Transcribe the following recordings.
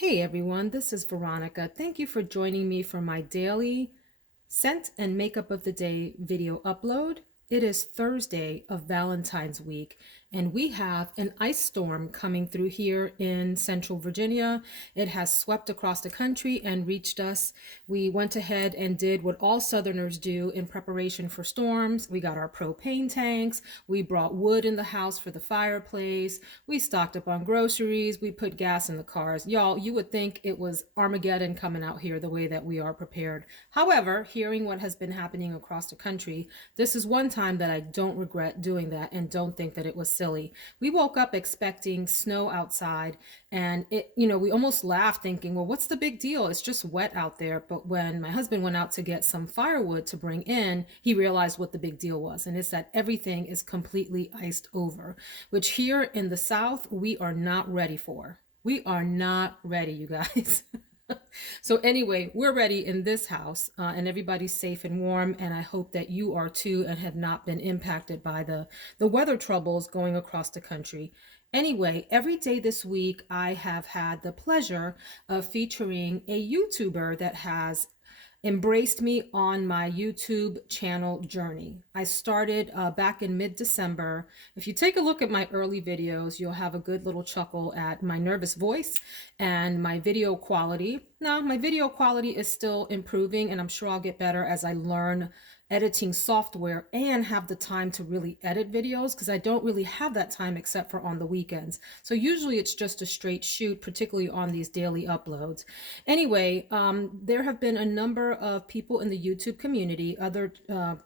Hey everyone, this is Veronica. Thank you for joining me for my daily scent and makeup of the day video upload. It is Thursday of Valentine's week, and we have an ice storm coming through here in Central Virginia. It has swept across the country and reached us. We went ahead and did what all Southerners do in preparation for storms. We got our propane tanks. We brought wood in the house for the fireplace. We stocked up on groceries. We put gas in the cars. Y'all, you would think it was Armageddon coming out here the way that we are prepared. However, hearing what has been happening across the country, this is one time that I don't regret doing that and don't think that it was silly. We woke up expecting snow outside, and we almost laughed thinking, well, what's the big deal? It's just wet out there. But when my husband went out to get some firewood to bring in, he realized what the big deal was. And it's that everything is completely iced over, which here in the South, we are not ready for. We are not ready, you guys. So anyway, we're ready in this house, and everybody's safe and warm, and I hope that you are too and have not been impacted by the weather troubles going across the country. Anyway, every day this week I have had the pleasure of featuring a YouTuber that has embraced me on my YouTube channel journey. I started back in mid-December. If you take a look at my early videos, you'll have a good little chuckle at my nervous voice and my video quality. Now, my video quality is still improving, and I'm sure I'll get better as I learn editing software and have the time to really edit videos, because I don't really have that time except for on the weekends. So usually it's just a straight shoot, particularly on these daily uploads. Anyway, there have been a number of people in the YouTube community, other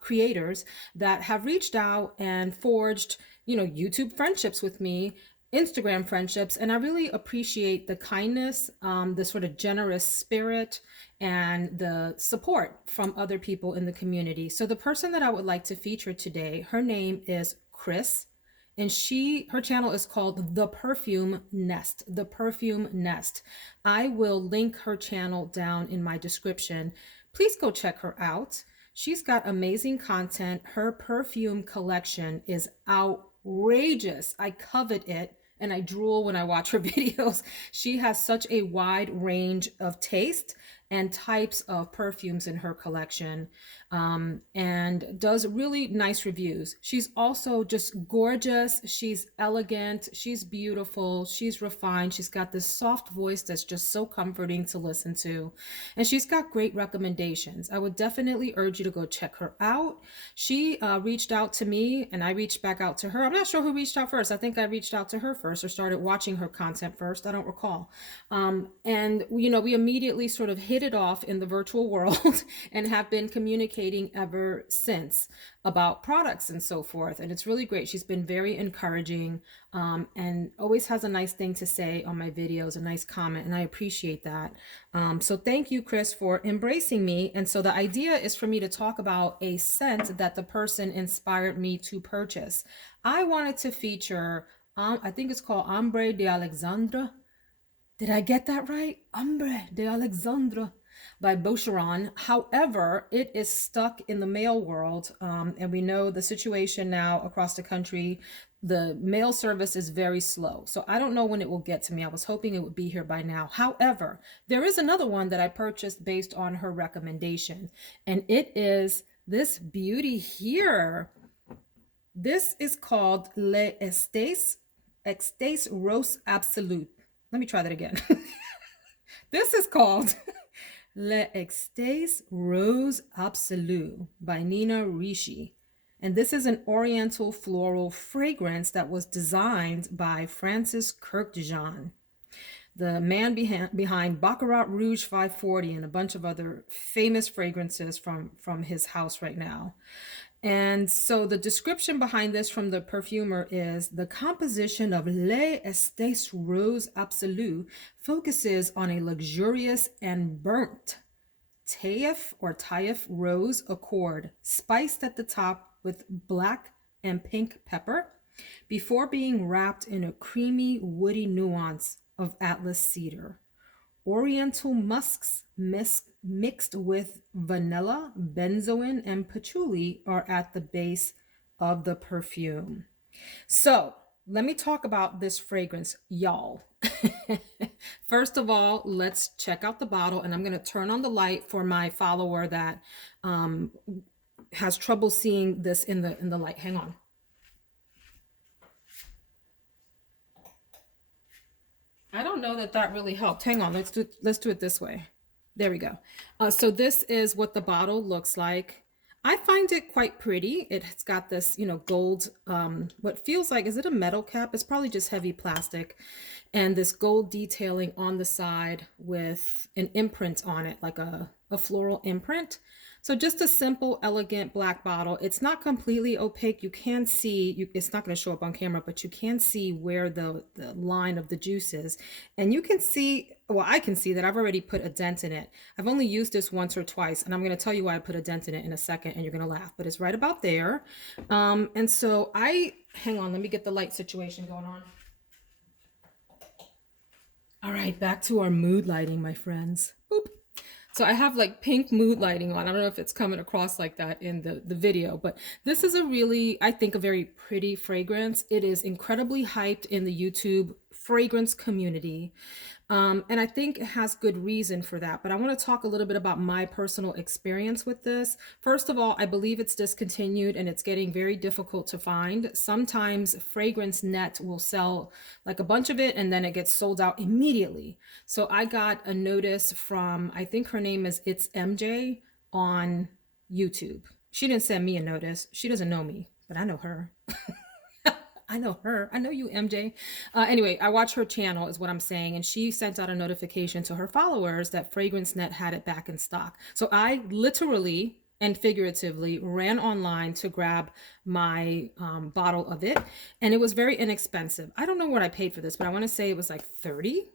creators that have reached out and forged, YouTube friendships with me, Instagram friendships, and I really appreciate the kindness, the sort of generous spirit, and the support from other people in the community. So the person that I would like to feature today, her name is Chris, and her channel is called The Perfume Nest. The Perfume Nest. I will link her channel down in my description. Please go check her out. She's got amazing content. Her perfume collection is outrageous. I covet it, and I drool when I watch her videos. She has such a wide range of taste and types of perfumes in her collection, and does really nice reviews. She's also just gorgeous. She's elegant. She's beautiful. She's refined. She's got this soft voice that's just so comforting to listen to. And she's got great recommendations. I would definitely urge you to go check her out. She reached out to me, and I reached back out to her. I'm not sure who reached out first. I think I reached out to her first, or started watching her content first. I don't recall. And we immediately sort of hit it off in the virtual world and have been communicating ever since about products and so forth. And it's really great. She's been very encouraging, and always has a nice thing to say on my videos, a nice comment, and I appreciate that. So thank you, Chris, for embracing me. And so the idea is for me to talk about a scent that the person inspired me to purchase. I wanted to feature, I think it's called Ombre de Alexandre. Did I get that right? Ombre de Alexandre by Boucheron. However, it is stuck in the mail world, and we know the situation now across the country. The mail service is very slow, so I don't know when it will get to me. I was hoping it would be here by now. However, there is another one that I purchased based on her recommendation, and it is this beauty here. This is called EXTASE Rose Absolute. Let me try that again. This is called EXTASE Rose Absolue by Nina Ricci. And this is an oriental floral fragrance that was designed by Francis Kurkdjian, the man behind Baccarat Rouge 540 and a bunch of other famous fragrances from his house right now. And so the description behind this from the perfumer is: the composition of l'Extase Rose Absolue focuses on a luxurious and burnt taif rose accord, spiced at the top with black and pink pepper, before being wrapped in a creamy, woody nuance of Atlas cedar. Oriental musks mixed with vanilla, benzoin, and patchouli are at the base of the perfume. So let me talk about this fragrance, y'all. First of all, let's check out the bottle, and I'm going to turn on the light for my follower that um, has trouble seeing this in the light. Hang on. I don't know that that really helped. Hang on, let's do it this way. There we go. So this is what the bottle looks like. I find it quite pretty. It's got this, you know, gold, what feels like, is it a metal cap? It's probably just heavy plastic. And this gold detailing on the side with an imprint on it, like a floral imprint. So just a simple, elegant black bottle. It's not completely opaque. You can see, it's not going to show up on camera, but you can see where the line of the juice is. And you can see, well, I can see that I've already put a dent in it. I've only used this once or twice, and I'm going to tell you why I put a dent in it in a second, and you're going to laugh, but it's right about there. And so hang on, let me get the light situation going on. All right, back to our mood lighting, my friends. Boop. So I have like pink mood lighting on. I don't know if it's coming across like that in the video, but this is a really, I think, a very pretty fragrance. It is incredibly hyped in the YouTube fragrance community. And I think it has good reason for that. But I want to talk a little bit about my personal experience with this. First of all, I believe it's discontinued and it's getting very difficult to find. Sometimes Fragrance Net will sell like a bunch of it and then it gets sold out immediately. So I got a notice from, I think her name is It's MJ on YouTube. She didn't send me a notice. She doesn't know me, but I know her. I know her. I know you, MJ. Anyway, I watch her channel is what I'm saying. And she sent out a notification to her followers that Fragrance Net had it back in stock. So I literally and figuratively ran online to grab my bottle of it. And it was very inexpensive. I don't know what I paid for this, but I want to say it was like $40,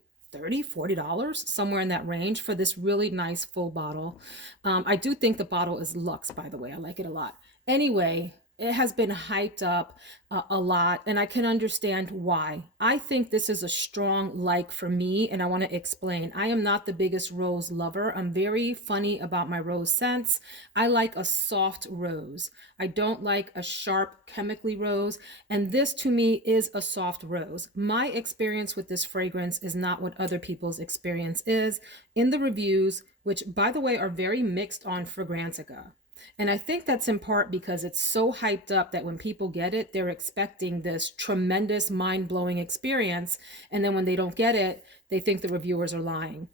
somewhere in that range for this really nice full bottle. I do think the bottle is luxe, by the way. I like it a lot. Anyway, it has been hyped up a lot, and I can understand why. I think this is a strong like for me, and I want to explain. I am not the biggest rose lover. I'm very funny about my rose scents. I like a soft rose. I don't like a sharp chemically rose, and this to me is a soft rose. My experience with this fragrance is not what other people's experience is. In the reviews, which by the way are very mixed on Fragrantica. And I think that's in part because it's so hyped up that when people get it, they're expecting this tremendous mind-blowing experience. And then when they don't get it, they think the reviewers are lying.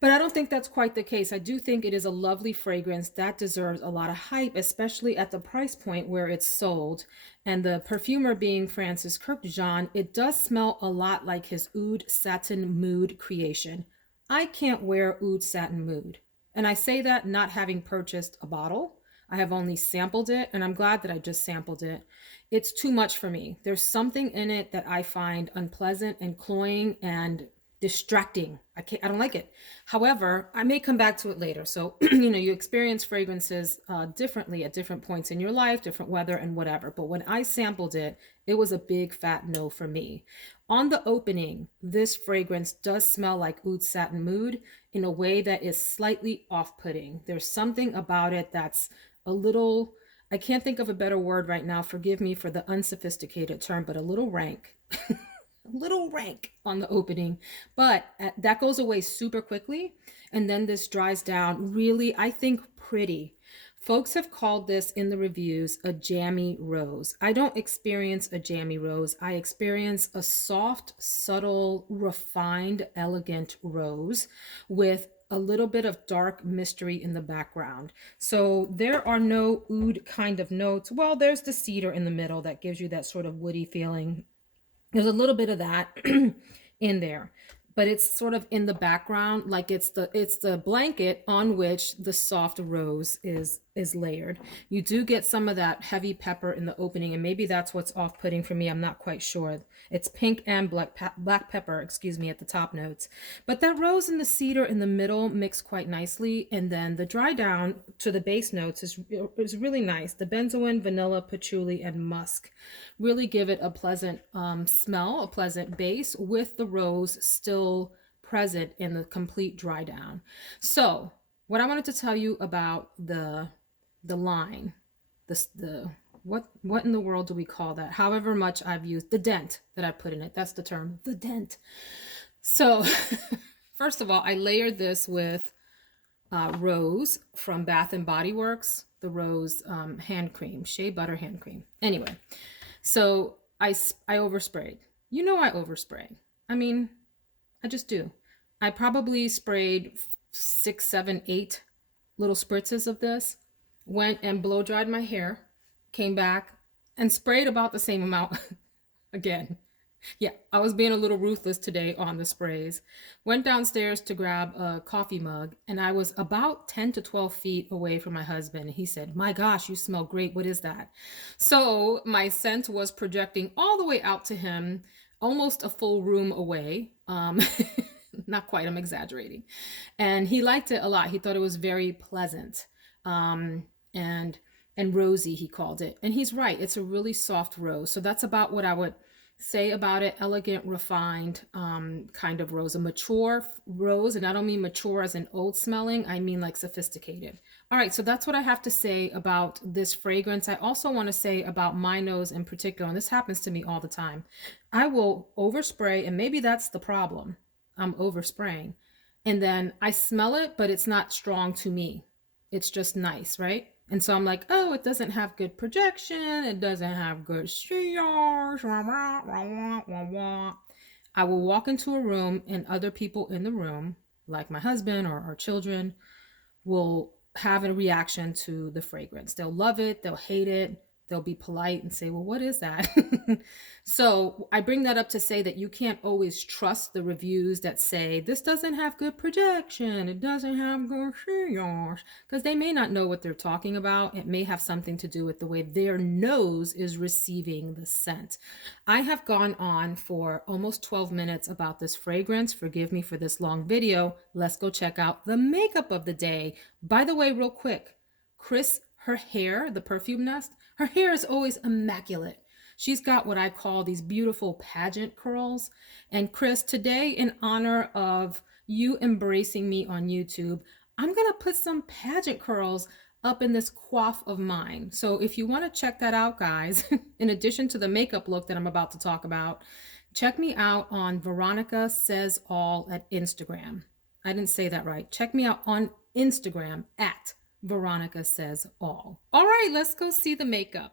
But I don't think that's quite the case. I do think it is a lovely fragrance that deserves a lot of hype, especially at the price point where it's sold. And the perfumer being Francis Kurkdjian, it does smell a lot like his Oud Satin Mood creation. I can't wear Oud Satin Mood. And I say that not having purchased a bottle. I have only sampled it, and I'm glad that I just sampled it. It's too much for me. There's something in it that I find unpleasant and cloying and distracting. I don't like it. However, I may come back to it later. So, you know, you experience fragrances differently at different points in your life, different weather and whatever. But when I sampled it, it was a big fat no for me. On the opening, this fragrance does smell like Oud Satin Mood in a way that is slightly off-putting. There's something about it that's a little, I can't think of a better word right now. Forgive me for the unsophisticated term, but a little rank. A little rank on the opening, but that goes away super quickly. And then this dries down really, I think, pretty. Folks have called this in the reviews a jammy rose. I don't experience a jammy rose. I experience a soft, subtle, refined, elegant rose with a little bit of dark mystery in the background. So there are no oud kind of notes. Well, there's the cedar in the middle that gives you that sort of woody feeling. There's a little bit of that in there, but it's sort of in the background, like it's the blanket on which the soft rose is layered. You do get some of that heavy pepper in the opening, and maybe that's what's off-putting for me. I'm not quite sure. It's pink and black pepper, excuse me, at the top notes. But that rose and the cedar in the middle mix quite nicely, and then the dry down to the base notes is really nice. The benzoin, vanilla, patchouli, and musk really give it a pleasant smell, a pleasant base with the rose still present in the complete dry down. So what I wanted to tell you about the line, what in the world do we call that? However much I've used, the dent that I put in it, that's the term, the dent. So first of all, I layered this with Rose from Bath and Body Works, the Rose hand cream, shea butter hand cream. Anyway, so I oversprayed. You know I overspray. I mean, I just do. I probably sprayed 6, 7, 8 little spritzes of this, went and blow dried my hair, came back and sprayed about the same amount again. Yeah, I was being a little ruthless today on the sprays. Went downstairs to grab a coffee mug, and I was about 10 to 12 feet away from my husband. He said, "My gosh, you smell great. What is that?" So my scent was projecting all the way out to him, almost a full room away. Not quite, I'm exaggerating. And he liked it a lot. He thought it was very pleasant. And rosy, he called it. And he's right. It's a really soft rose. So that's about what I would say about it. Elegant, refined kind of rose, a mature rose. And I don't mean mature as in old smelling. I mean like sophisticated. All right, so that's what I have to say about this fragrance. I also want to say about my nose in particular, and this happens to me all the time. I will overspray, and maybe that's the problem. I'm overspraying. And then I smell it, but it's not strong to me. It's just nice, right? And so I'm like, oh, it doesn't have good projection. It doesn't have good shears. I will walk into a room and other people in the room, like my husband or our children, will have a reaction to the fragrance. They'll love it. They'll hate it. They'll be polite and say, well, what is that? So I bring that up to say that you can't always trust the reviews that say, this doesn't have good projection, it doesn't have good shears, because they may not know what they're talking about. It may have something to do with the way their nose is receiving the scent. I have gone on for almost 12 minutes about this fragrance. Forgive me for this long video. Let's go check out the makeup of the day. By the way, real quick, Chris, her hair, the perfume nest, her hair is always immaculate. She's got what I call these beautiful pageant curls. And Chris, today, in honor of you embracing me on YouTube, I'm going to put some pageant curls up in this coif of mine. So if you want to check that out, guys, in addition to the makeup look that I'm about to talk about, check me out on Veronica Says All at Instagram. I didn't say that right. Check me out on Instagram at Veronica Says All. All right, let's go see the makeup.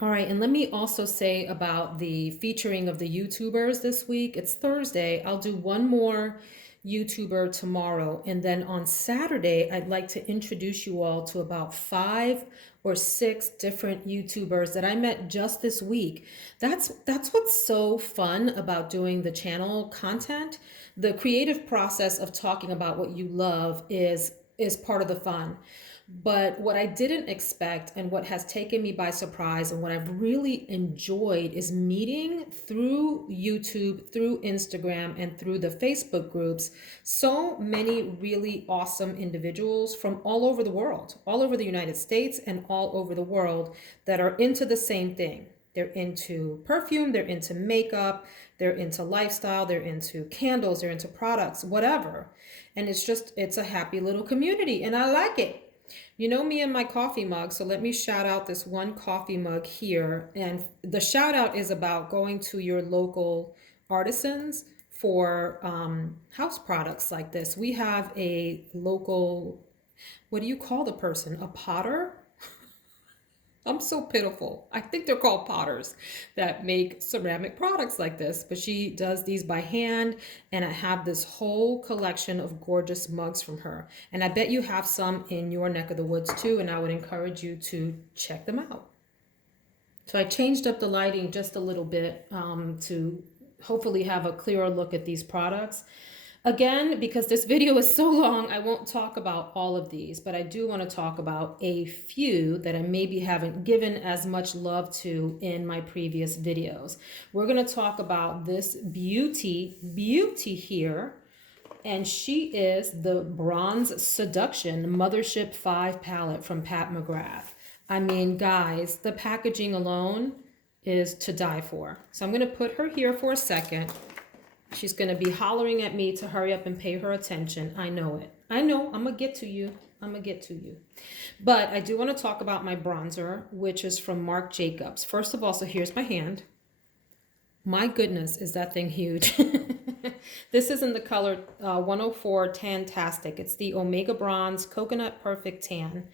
All right, and let me also say about the featuring of the YouTubers this week. It's Thursday. I'll do one more YouTuber tomorrow. And then on Saturday, I'd like to introduce you all to about 5 or 6 different YouTubers that I met just this week. That's what's so fun about doing the channel content. The creative process of talking about what you love is part of the fun. But what I didn't expect and what has taken me by surprise and what I've really enjoyed is meeting through YouTube, through Instagram, and through the Facebook groups, so many really awesome individuals from all over the world, all over the United States and all over the world that are into the same thing. They're into perfume, they're into makeup, they're into lifestyle, they're into candles, they're into products, whatever. And it's a happy little community, and I like it. You know me and my coffee mug, so let me shout out this one coffee mug here. And the shout out is about going to your local artisans for house products like this. We have a local, what do you call the person? A potter? I'm so pitiful. I think they're called potters that make ceramic products like this, but she does these by hand, and I have this whole collection of gorgeous mugs from her. And I bet you have some in your neck of the woods too, and I would encourage you to check them out. So I changed up the lighting just a little bit to hopefully have a clearer look at these products. Again, because this video is so long, I won't talk about all of these, but I do want to talk about a few that I maybe haven't given as much love to in my previous videos. We're going to talk about this beauty here, and she is the Bronze Seduction Mothership 5 palette from Pat McGrath. I mean, guys, the packaging alone is to die for. So I'm going to put her here for a second. She's going to be hollering at me to hurry up and pay her attention. I know it. I know. I'm going to get to you. I'm going to get to you. But I do want to talk about my bronzer, which is from Marc Jacobs. First of all, so here's my hand. My goodness, is that thing huge. This is in the color 104 Tantastic. It's the Omega Bronze Coconut Perfect Tan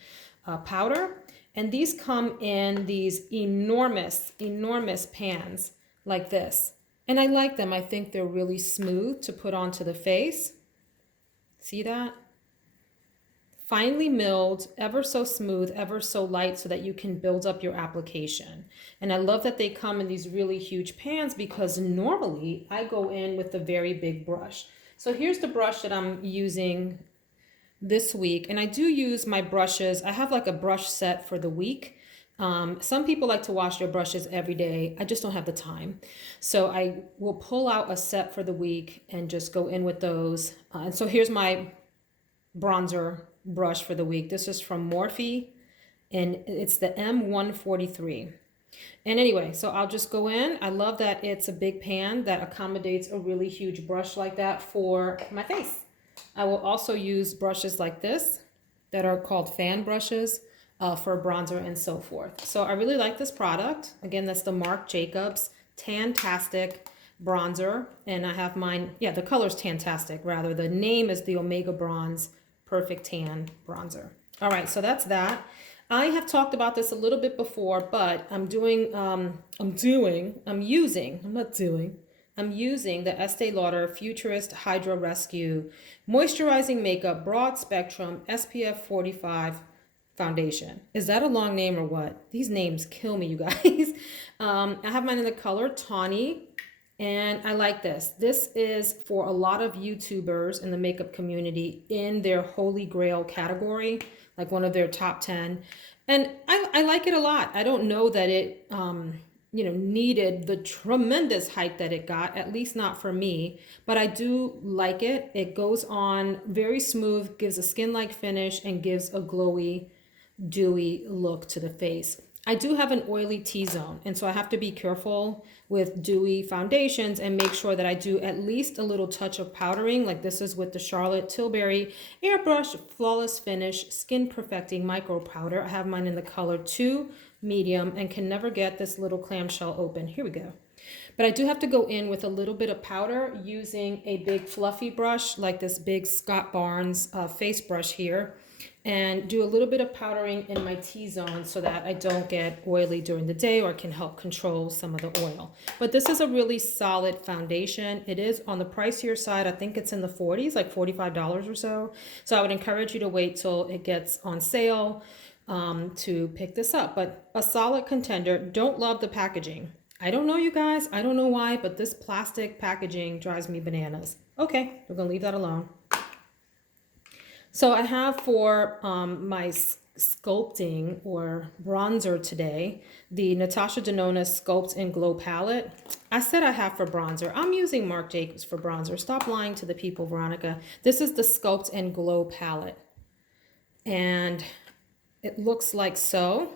powder. And these come in these enormous, enormous pans like this. And I like them. I think they're really smooth to put onto the face. See that? Finely milled, ever so smooth, ever so light, so that you can build up your application. And I love that they come in these really huge pans, because normally I go in with a very big brush. So here's the brush that I'm using this week. And I do use my brushes. I have like a brush set for the week. Some people like to wash their brushes every day. I just don't have the time. So I will pull out a set for the week and just go in with those. And so here's my bronzer brush for the week. This is from Morphe, and it's the M143. And anyway, so I'll just go in. I love that it's a big pan that accommodates a really huge brush like that for my face. I will also use brushes like this that are called fan brushes for bronzer and so forth. So I really like this product. Again, that's the Marc Jacobs Tantastic bronzer. And I have mine, yeah, the color's Tantastic rather. The name is the Omega Bronze Perfect Tan bronzer. All right, so that's that. I have talked about this a little bit before, but I'm using the Estee Lauder Futurist Hydra Rescue Moisturizing Makeup Broad Spectrum SPF 45 foundation. Is that a long name or what? These names kill me, you guys. I have mine in the color Tawny, and I like this. This is for a lot of YouTubers in the makeup community in their Holy Grail category, like one of their top 10. And I like it a lot. I don't know that it, needed the tremendous hype that it got, at least not for me, but I do like it. It goes on very smooth, gives a skin-like finish, and gives a glowy, dewy look to the face. I do have an oily T-zone, and so I have to be careful with dewy foundations and make sure that I do at least a little touch of powdering, like this is with the Charlotte Tilbury Airbrush Flawless Finish Skin Perfecting Micro Powder. I have mine in the color 2 medium and can never get this little clamshell open. Here we go. But I do have to go in with a little bit of powder using a big fluffy brush like this big Scott Barnes face brush here, and do a little bit of powdering in my T-zone so that I don't get oily during the day, or can help control some of the oil. But this is a really solid foundation. It is on the pricier side. I think it's in the 40s, like $45 or so. So I would encourage you to wait till it gets on sale to pick this up. But a solid contender. Don't love the packaging. I don't know, you guys. I don't know why, but this plastic packaging drives me bananas. Okay, we're gonna leave that alone. So I have for my sculpting or bronzer today, the Natasha Denona Sculpt and Glow palette. I said I have for bronzer. I'm using Marc Jacobs for bronzer. Stop lying to the people, Veronica. This is the Sculpt and Glow palette. And it looks like so.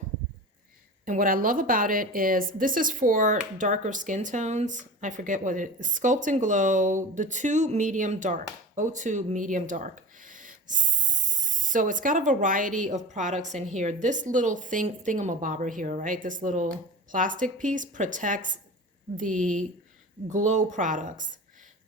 And what I love about it is this is for darker skin tones. I forget what it is. Sculpt and Glow, the 2 medium dark, 02 medium dark. So it's got a variety of products in here. This little thingamabobber here, right? This little plastic piece protects the glow products.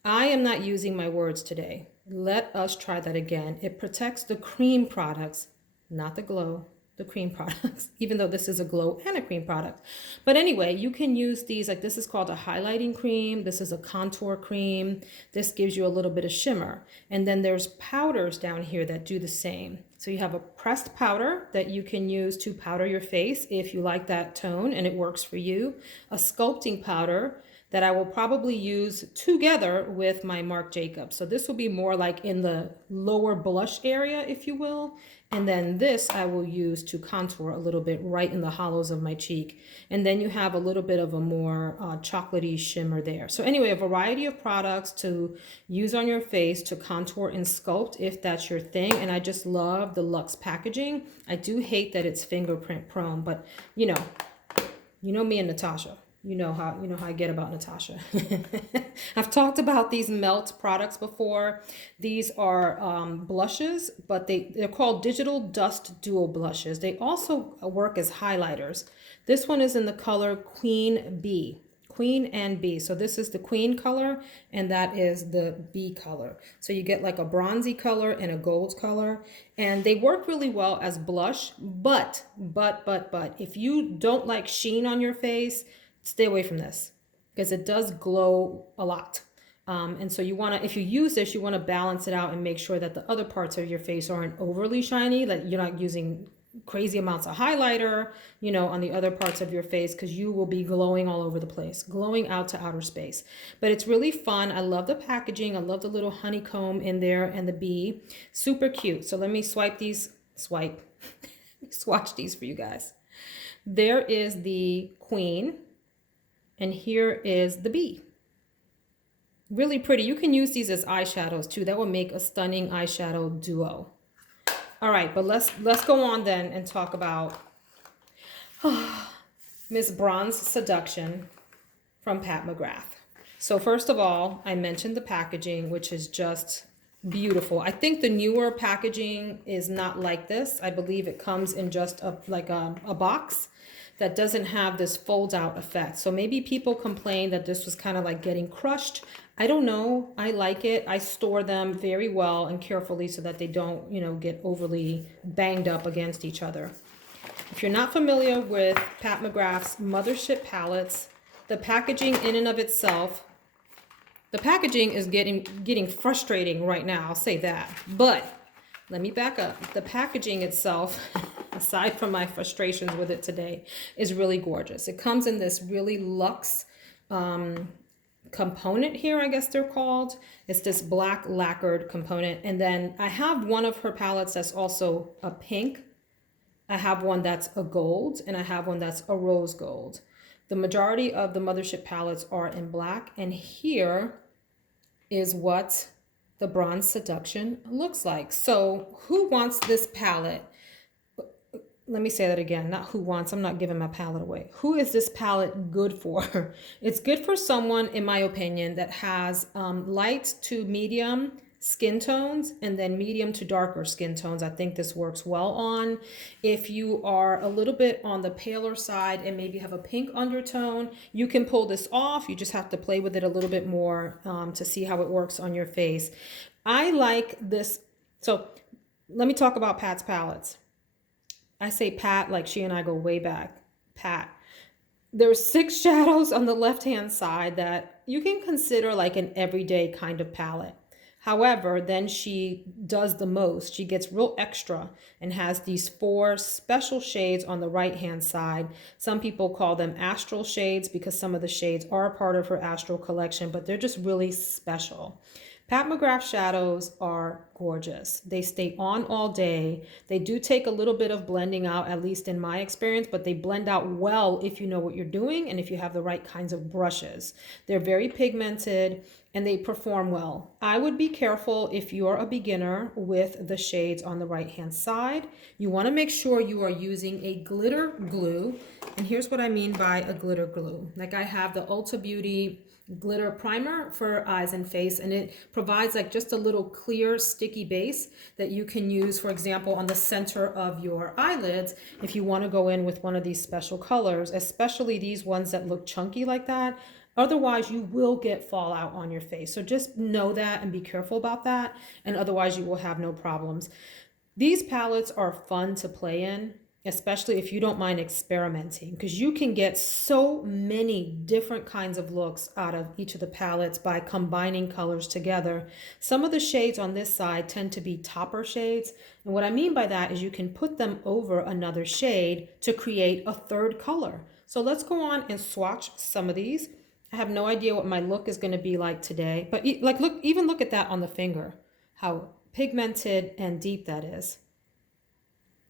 I am not using my words today. Let us try that again. It protects the cream products, not the glow, the cream products, even though this is a glow and a cream product. But anyway, you can use these, like this is called a highlighting cream. This is a contour cream. This gives you a little bit of shimmer. And then there's powders down here that do the same. So you have a pressed powder that you can use to powder your face if you like that tone and it works for you. A sculpting powder that I will probably use together with my Marc Jacobs. So this will be more like in the lower blush area, if you will. And then this I will use to contour a little bit right in the hollows of my cheek. And then you have a little bit of a more chocolatey shimmer there. So anyway, a variety of products to use on your face to contour and sculpt if that's your thing. And I just love the luxe packaging. I do hate that it's fingerprint prone, but you know me and Natasha. You know how I get about Natasha. I've talked about these melt products before. These are blushes, but they're called Digital Dust Duo Blushes. They also work as highlighters. This one is in the color Queen Bee. Queen and B. So this is the queen color and that is the B color. So you get like a bronzy color and a gold color, and they work really well as blush, but if you don't like sheen on your face, stay away from this because it does glow a lot. And so you want to, if you use this, you want to balance it out and make sure that the other parts of your face aren't overly shiny, that you're not using crazy amounts of highlighter, you know, on the other parts of your face, because you will be glowing all over the place, glowing out to outer space. But it's really fun. I love the packaging. I love the little honeycomb in there and the bee. Super cute. So let me swatch these for you guys. There is the queen and here is the bee. Really pretty. You can use these as eyeshadows too. That will make a stunning eyeshadow duo. All right, but let's go on then and talk about Miss Bronze Seduction from Pat McGrath. So first of all, I mentioned the packaging, which is just beautiful. I think the newer packaging is not like this. I believe it comes in just a box that doesn't have this fold out effect. So maybe people complain that this was kind of like getting crushed. I don't know. I like it. I store them very well and carefully so that they don't, you know, get overly banged up against each other. If you're not familiar with Pat McGrath's Mothership palettes, the packaging in and of itself, the packaging is getting frustrating right now. I'll say that. But let me back up. The packaging itself, aside from my frustrations with it today, is really gorgeous. It comes in this really luxe component here, I guess they're called. It's this black lacquered component. And then I have one of her palettes that's also a pink. I have one that's a gold, and I have one that's a rose gold. The majority of the Mothership palettes are in black, and here is what the Bronze Seduction looks like. So who wants this palette? Let me say that again, not who wants, I'm not giving my palette away. Who is this palette good for? It's good for someone, in my opinion, that has light to medium skin tones and then medium to darker skin tones. I think this works well on. If you are a little bit on the paler side and maybe have a pink undertone, you can pull this off. You just have to play with it a little bit more to see how it works on your face. I like this. So let me talk about Pat's palettes. I say Pat like she and I go way back. Pat. There's 6 shadows on the left-hand side that you can consider like an everyday kind of palette. However, then she does the most. She gets real extra and has these 4 special shades on the right-hand side. Some people call them astral shades because some of the shades are part of her astral collection, but they're just really special. Pat McGrath shadows are gorgeous. They stay on all day. They do take a little bit of blending out, at least in my experience, but they blend out well if you know what you're doing and if you have the right kinds of brushes. They're very pigmented and they perform well. I would be careful if you're a beginner with the shades on the right-hand side. You want to make sure you are using a glitter glue. And here's what I mean by a glitter glue. Like I have the Ulta Beauty glitter primer for eyes and face, and it provides like just a little clear sticky base that you can use, for example, on the center of your eyelids if you want to go in with one of these special colors, especially these ones that look chunky like that. Otherwise you will get fallout on your face, so just know that and be careful about that, and otherwise you will have no problems. These palettes are fun to play in, especially if you don't mind experimenting, because you can get so many different kinds of looks out of each of the palettes by combining colors together. Some of the shades on this side tend to be topper shades. And what I mean by that is you can put them over another shade to create a third color. So let's go on and swatch some of these. I have no idea what my look is going to be like today, but like even look at that on the finger, how pigmented and deep that is.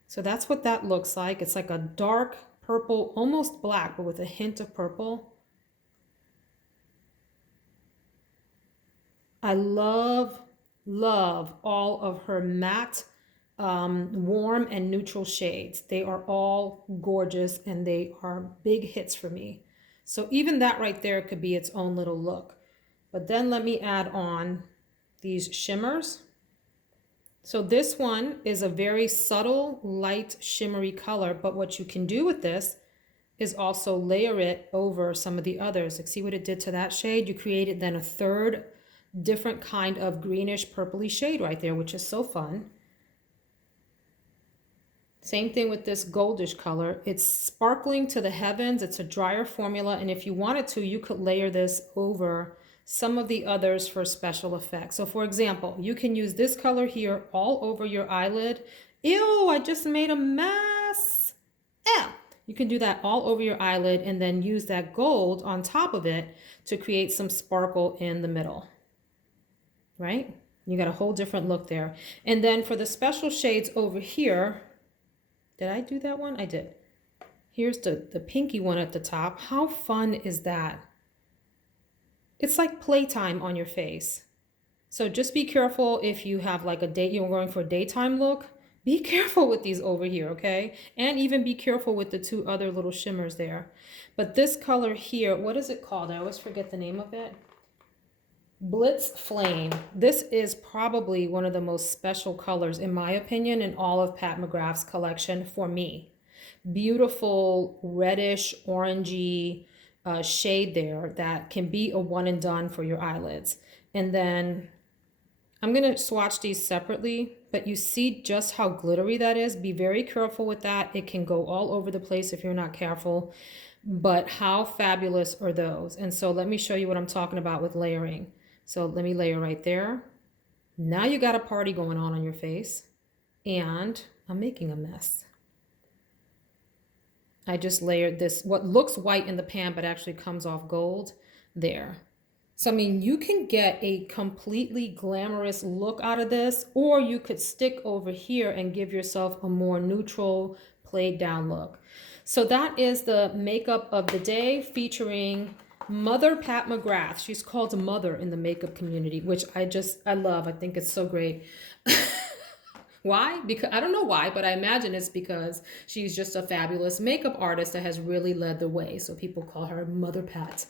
So that's what that looks like. It's like a dark purple, almost black, but with a hint of purple. I love all of her matte, warm and neutral shades. They are all gorgeous and they are big hits for me. So even that right there could be its own little look. But then let me add on these shimmers. So this one is a very subtle, light, shimmery color, but what you can do with this is also layer it over some of the others. Like, see what it did to that shade? You created then a third different kind of greenish purpley shade right there, which is so fun. Same thing with this goldish color. It's sparkling to the heavens. It's a drier formula, and if you wanted to, you could layer this over some of the others for special effects. So for example, you can use this color here all over your eyelid. Ew, I just made a mess. Ew. You can do that all over your eyelid and then use that gold on top of it to create some sparkle in the middle, right? You got a whole different look there. And then for the special shades over here, did I do that one? I did. Here's the pinky one at the top. How fun is that? It's like playtime on your face. So just be careful if you have like a date, you're going for a daytime look. Be careful with these over here, okay? And even be careful with the two other little shimmers there. But this color here, what is it called? I always forget the name of it. Blitz Flame. This is probably one of the most special colors, in my opinion, in all of Pat McGrath's collection for me. Beautiful reddish, orangey shade there that can be a one and done for your eyelids. And then I'm going to swatch these separately, but you see just how glittery that is. Be very careful with that. It can go all over the place if you're not careful, but how fabulous are those? And so let me show you what I'm talking about with layering. So let me layer right there. Now you got a party going on your face, and I'm making a mess. I just layered this, what looks white in the pan, but actually comes off gold there. So, I mean, you can get a completely glamorous look out of this, or you could stick over here and give yourself a more neutral, played down look. So that is the makeup of the day featuring Mother Pat McGrath. She's called Mother in the makeup community, which I love. I think it's so great. Why? Because I don't know why, but I imagine it's because she's just a fabulous makeup artist that has really led the way. So people call her Mother Pat.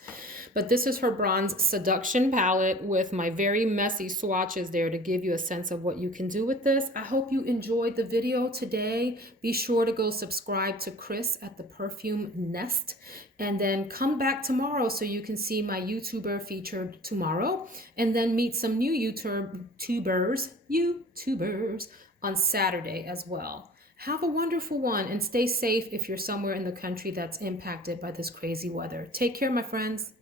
But this is her bronze seduction palette with my very messy swatches there to give you a sense of what you can do with this. I hope you enjoyed the video today. Be sure to go subscribe to Chris at the Perfume Nest, and then come back tomorrow so you can see my YouTuber featured tomorrow, and then meet some new YouTubers on Saturday as well. Have a wonderful one and stay safe if you're somewhere in the country that's impacted by this crazy weather. Take care, my friends.